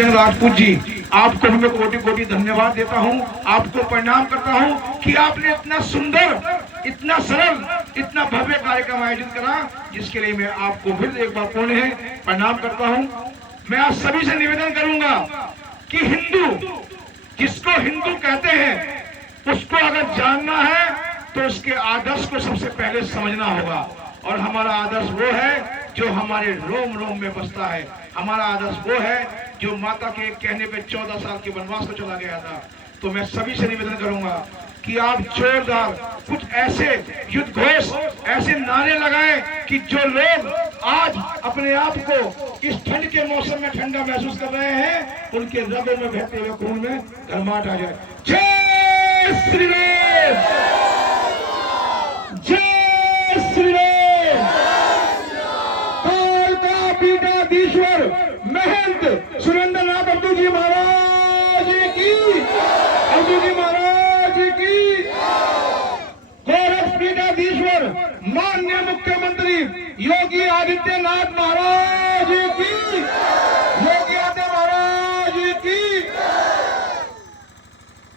सिंह राजपूत जी, आपको भी मैं कोटि कोटि धन्यवाद देता हूं, आपको प्रणाम करता हूं कि आपने इतना सुंदर, इतना सरल, इतना भव्य कार्यक्रम आयोजित करा, जिसके लिए मैं आपको फिर एक बार पुनः प्रणाम करता हूं। मैं आप सभी से निवेदन करूंगा कि हिंदू, जिसको हिंदू कहते हैं, उसको अगर जानना है तो उसके आदर्श को सबसे पहले समझना होगा। और हमारा आदर्श वो है जो हमारे रोम रोम में बसता है। हमारा आदर्श वो है जो माता के कहने पे 14 साल के वनवास को चला गया था। तो मैं सभी से निवेदन करूंगा कि आप जोरदार कुछ ऐसे युद्ध घोष, ऐसे नारे लगाएं कि जो लोग आज अपने आप को इस ठंड के मौसम में ठंडा महसूस कर रहे हैं, उनके रगों में बहते हुए खून में गर्माहट आ जाए। जय श्री राम, जय श्री राम। कालका पीठाधीश्वर महंत सुरेंद्र नाथ अब्दू जी महाराज की, अब्दू जी महाराज की, गोरख पीठाधीश्वर माननीय मुख्यमंत्री योगी आदित्यनाथ महाराज की, योगी आदित्य महाराज की।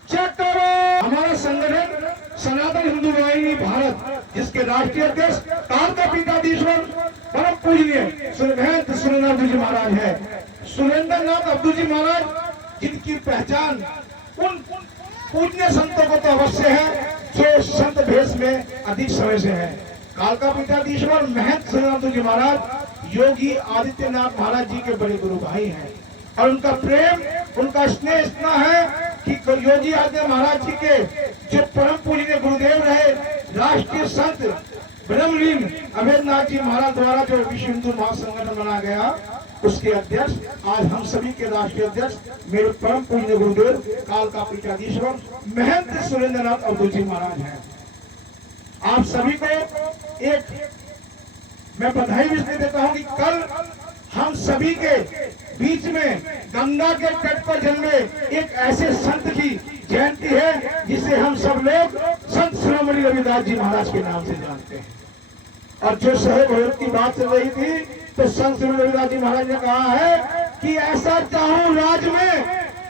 चेक करो, हमारा संगठन सनातन हिंदू वाहिनी भारत, जिसके राष्ट्रीय अध्यक्ष कालका पीठाधीश्वर परम पूजनीय महंत सुरेंद्र जी महाराज है। सुरेंद्र नाथ अब्दू जी महाराज, जिनकी पहचान उन पूजनीय संतों को तो अवश्य है जो संत भेष में अधिक समय से है। कालका पीठाधीश्वर महंत सुरेंद्र जी महाराज योगी आदित्यनाथ महाराज जी के बड़े गुरु भाई हैं, और उनका प्रेम, उनका स्नेह इतना है कि योगी आदित्य महाराज जी के जो परम पूजनीय गुरुदेव रहे, राष्ट्रीय संत ब्रह्मलीन अभेद्यनाथ जी महाराज द्वारा जो विश्व हिंदू महासंगठन बनाया गया, उसके अध्यक्ष आज हम सभी के राष्ट्रीय अध्यक्ष मेरे परम पूजनीय गुरुदेव कालका पीठाधीश्वर महंत सुरेंद्रनाथ अब्दू जी महाराज हैं। आप सभी को एक मैं बधाई भी इसलिए देता हूं कि कल हम सभी के बीच में गंगा के तट पर जन्मे एक ऐसे संत की जयंती है जिसे हम सब लोग संत शिरोमणि रविदास जी महाराज के नाम से जानते हैं। और जो सहयोग भगत की बात चल रही थी, तो संत शिरोमणि रविदास जी महाराज ने कहा है कि ऐसा चाहूं राज में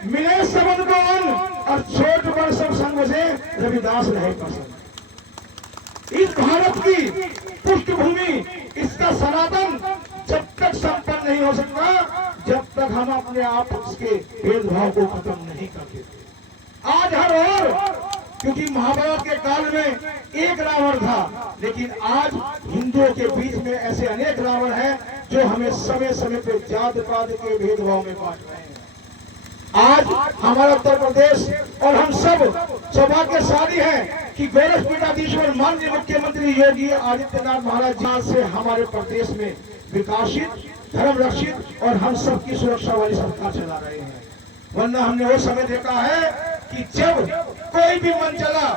मिले सबन को अन्न, और छोट बड़ सब संग से रविदास रहे पसंद। इस भारत की पृष्ठभूमि, इसका सनातन जब तक संपन्न नहीं हो सकता, जब तक हम अपने आप के भेदभाव को खत्म नहीं करते। आज हर ओर, क्योंकि महाभारत के काल में एक रावण था, लेकिन आज हिंदुओं के बीच में ऐसे अनेक रावण हैं जो हमें समय समय पे जात पात के भेदभाव में बांट रहे हैं। आज हमारा उत्तर प्रदेश और हम सब सौभाग्यशाली हैं कि गोरख पीठाधीश्वर माननीय मुख्यमंत्री योगी आदित्यनाथ महाराज जी से हमारे प्रदेश में विकासित, धर्म रक्षित और हम सबकी सुरक्षा वाली सरकार चला रहे हैं। वरना हमने वो समय देखा है कि जब कोई भी मन चला,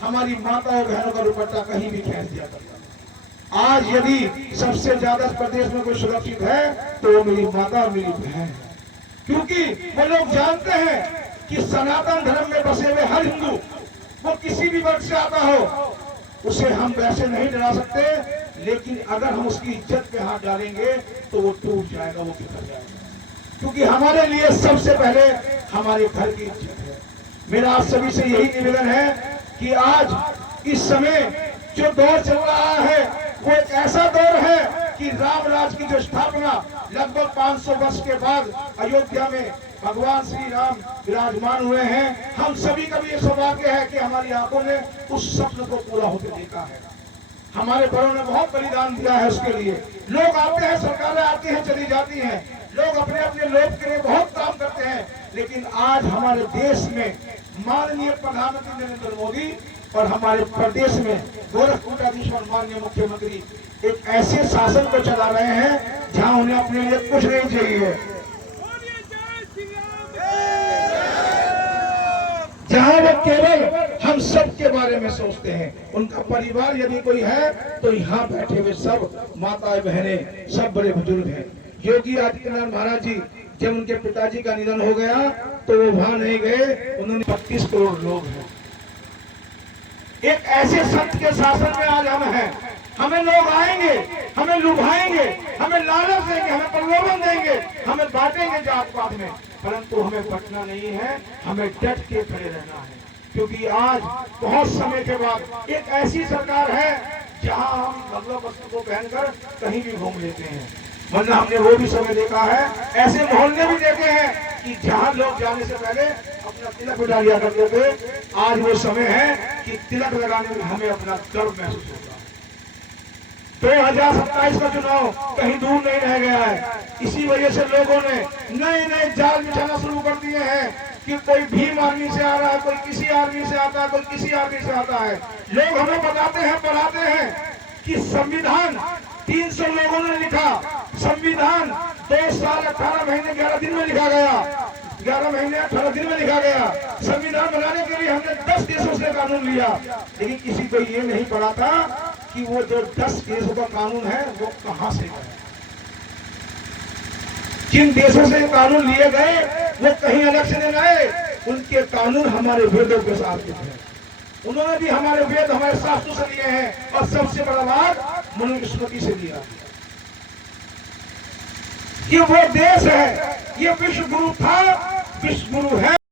हमारी माता और बहनों का दुपट्टा कहीं भी खींच दिया करता। आज यदि सबसे ज्यादा प्रदेश में कोई सुरक्षित है तो वो मेरी माता और मेरी बहन है, क्योंकि वो लोग जानते हैं कि सनातन धर्म में बसे हुए हर हिंदू, वो किसी भी वर्ग से आता हो, उसे हम वैसे नहीं डरा सकते, लेकिन अगर हम उसकी इज्जत पे हाथ डालेंगे तो वो टूट जाएगा, वो बिखर जाएगा। क्योंकि हमारे लिए सबसे पहले हमारे घर की इज्जत है। मेरा आप सभी से यही निवेदन है कि आज इस समय जो दौर चल रहा है, वो एक ऐसा दौर है कि राम राज की जो स्थापना लगभग 500 वर्ष के बाद अयोध्या में भगवान श्री राम विराजमान हुए हैं। हम सभी का भी ये सौभाग्य है कि हमारी आंखों ने उस सपने को पूरा होते देखा है। हमारे बड़ों ने बहुत बलिदान दिया है उसके लिए। लोग आते हैं, सरकारें आती हैं, चली जाती हैं, लोग अपने अपने लोग के लिए बहुत काम करते हैं, लेकिन आज हमारे देश में माननीय प्रधानमंत्री नरेंद्र मोदी और हमारे प्रदेश में गोरख पीठाधीश्वर माननीय मुख्यमंत्री एक ऐसे शासन को चला रहे हैं जहां उन्हें अपने लिए कुछ नहीं चाहिए, जहां वो केवल हम सब के बारे में सोचते हैं। उनका परिवार यदि कोई है तो यहाँ बैठे हुए सब माताएं बहनें, सब बड़े बुजुर्ग हैं। योगी आदित्यनाथ महाराज जी जब उनके पिताजी का निधन हो गया तो वो वहां नहीं गए, उन्होंने 32 करोड़ लोग हैं। एक ऐसे संत के शासन में आज हम हैं हमें लोग आएंगे, हमें लुभाएंगे, हमें लालच देंगे, हमें प्रलोभन देंगे, हमें बांटेंगे जात पात में, परंतु हमें बचना नहीं है, हमें डट के खड़े रहना है। क्योंकि आज बहुत समय के बाद एक ऐसी सरकार है जहां हम भगवा वस्त्र को पहनकर कहीं भी घूम लेते हैं, वरना हमने वो भी समय देखा है, ऐसे मोहल्ले भी देखे हैं कि जहां लोग जाने से पहले अपना तिलक उठा लिया करते थे। आज वो समय है कि तिलक लगाने में हमें अपना गर्व महसूस होगा। 2027 का चुनाव कहीं दूर नहीं रह गया है। इसी वजह से लोगों ने नए नए जाल बिछाना शुरू कर दिए हैं कि कोई भीम आर्मी से आ रहा है, कोई किसी आर्मी से आता है, कोई किसी आर्मी से आता है। लोग हमें बताते हैं, पढ़ाते हैं कि संविधान 300 लोगों ने लिखा, संविधान 2 साल 18 महीने 11 दिन में लिखा गया, 11 महीने 18 दिन में लिखा गया। संविधान बनाने के लिए हमने 10 देशों से कानून लिया, लेकिन किसी को ये नहीं पता था कि वो जो 10 देशों का कानून है वो कहां से गया। जिन देशों से कानून लिए गए वो कहीं अलग से नहीं आए, उनके कानून हमारे वेदों के साथ थे। उन्होंने भी हमारे वेद, हमारे शास्त्रों से लिए हैं, और सबसे बड़ा बात मनुस्मृति से लिया। ये वो देश है, ये विश्व गुरु था, विश्व गुरु है।